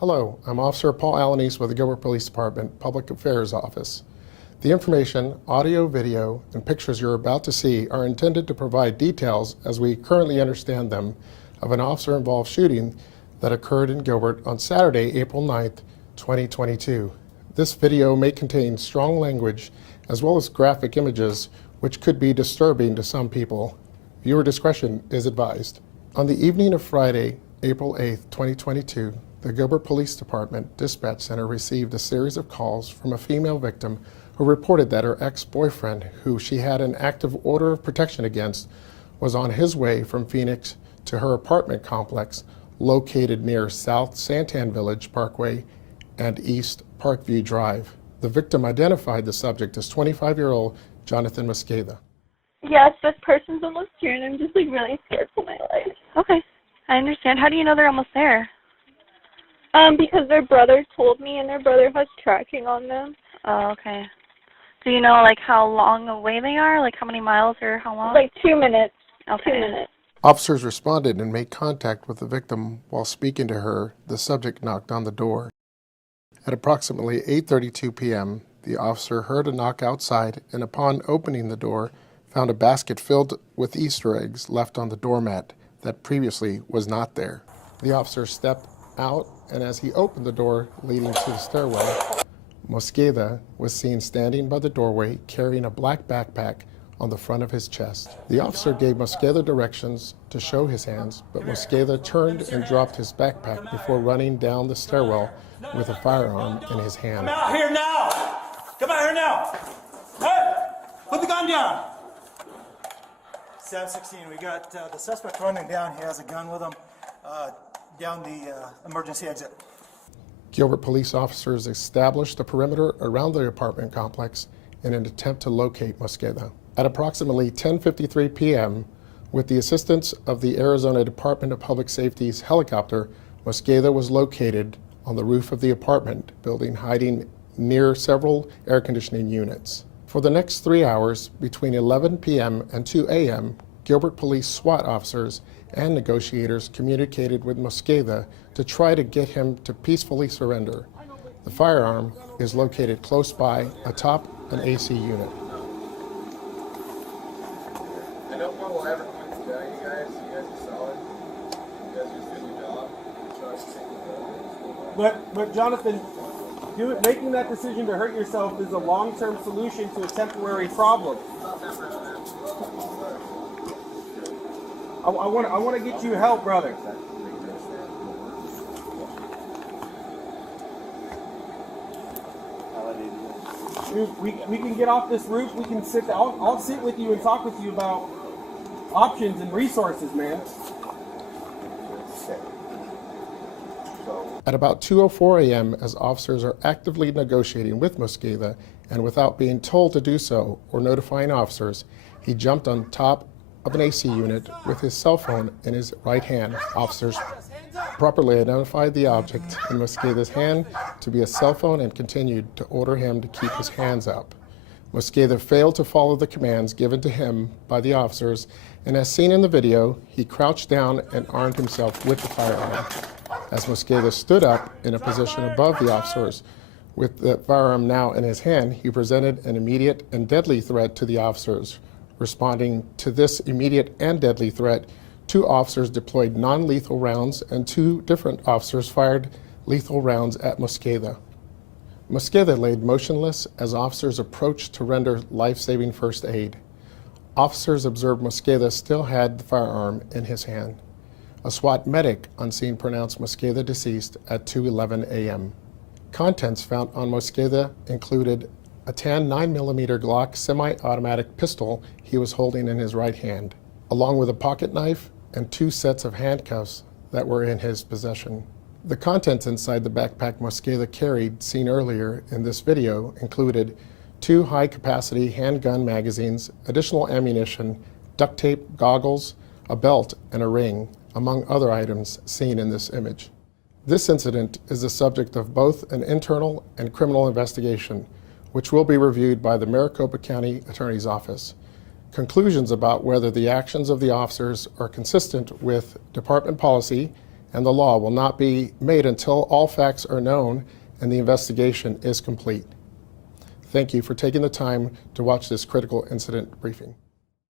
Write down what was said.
Hello, I'm Officer Paul Alanis with the Gilbert Police Department Public Affairs Office. The information, audio, video, and pictures you're about to see are intended to provide details, as we currently understand them, of an officer-involved shooting that occurred in Gilbert on Saturday, April 9th, 2022. This video may contain strong language as well as graphic images which could be disturbing to some people. Viewer discretion is advised. On the evening of Friday, April 8th, 2022, the Gilbert Police Department Dispatch Center received a series of calls from a female victim who reported that her ex-boyfriend, who she had an active order of protection against, was on his way from Phoenix to her apartment complex located near South Santan Village Parkway and East Parkview Drive. The victim identified the subject as 25-year-old Jonatan Mosqueda. Yes, this person's almost here, and I'm just really scared for my life. Okay, I understand. How do you know they're almost there? Because their brother told me, and their brother has tracking on them. Oh, okay. Do you know, how long away they are? How many miles or how long? 2 minutes. Okay. 2 minutes. Officers responded and made contact with the victim. While speaking to her, the subject knocked on the door. At approximately 8:32 p.m., the officer heard a knock outside and, upon opening the door, found a basket filled with Easter eggs left on the doormat that previously was not there. The officer stepped out, and as he opened the door leading to the stairway, Mosqueda was seen standing by the doorway carrying a black backpack on the front of his chest. The officer gave Mosqueda directions to show his hands, but Mosqueda turned and dropped his backpack before running down the stairwell with a firearm in his hand. Come out here now! Come out here now! Hey! Put the gun down! 716, we got the suspect running down. He has a gun with him down the emergency exit. Gilbert police officers established a perimeter around the apartment complex in an attempt to locate Mosqueda. At approximately 10:53 p.m., with the assistance of the Arizona Department of Public Safety's helicopter, Mosqueda was located on the roof of the apartment building, hiding near several air conditioning units. For the next 3 hours, between 11 p.m. and 2 a.m., Gilbert Police SWAT officers and negotiators communicated with Mosqueda to try to get him to peacefully surrender. The firearm is located close by atop an AC unit. I know one will ever come to you guys. You guys are solid. You guys just did your job. But Jonathan, making that decision to hurt yourself is a long-term solution to a temporary problem. I want to get you help, brother. We can get off this roof. We can sit. I'll sit with you and talk with you about options and resources, man. At about 2:04 a.m., as officers are actively negotiating with Mosqueda, and without being told to do so or notifying officers, he jumped on top of an AC unit with his cell phone in his right hand. Officers properly identified the object in Mosqueda's hand to be a cell phone and continued to order him to keep his hands up. Mosqueda failed to follow the commands given to him by the officers, and as seen in the video, he crouched down and armed himself with the firearm. As Mosqueda stood up in a position above the officers with the firearm now in his hand, he presented an immediate and deadly threat to the officers. Responding to this immediate and deadly threat, 2 officers deployed non-lethal rounds and 2 different officers fired lethal rounds at Mosqueda. Mosqueda laid motionless as officers approached to render life-saving first aid. Officers observed Mosqueda still had the firearm in his hand. A SWAT medic on scene pronounced Mosqueda deceased at 2:11 a.m. Contents found on Mosqueda included a tan 9mm Glock semi-automatic pistol he was holding in his right hand, along with a pocket knife and 2 sets of handcuffs that were in his possession. The contents inside the backpack Mosqueda carried, seen earlier in this video, included 2 high-capacity handgun magazines, additional ammunition, duct tape, goggles, a belt, and a ring, among other items seen in this image. This incident is the subject of both an internal and criminal investigation, which will be reviewed by the Maricopa County Attorney's Office. Conclusions about whether the actions of the officers are consistent with department policy and the law will not be made until all facts are known and the investigation is complete. Thank you for taking the time to watch this critical incident briefing.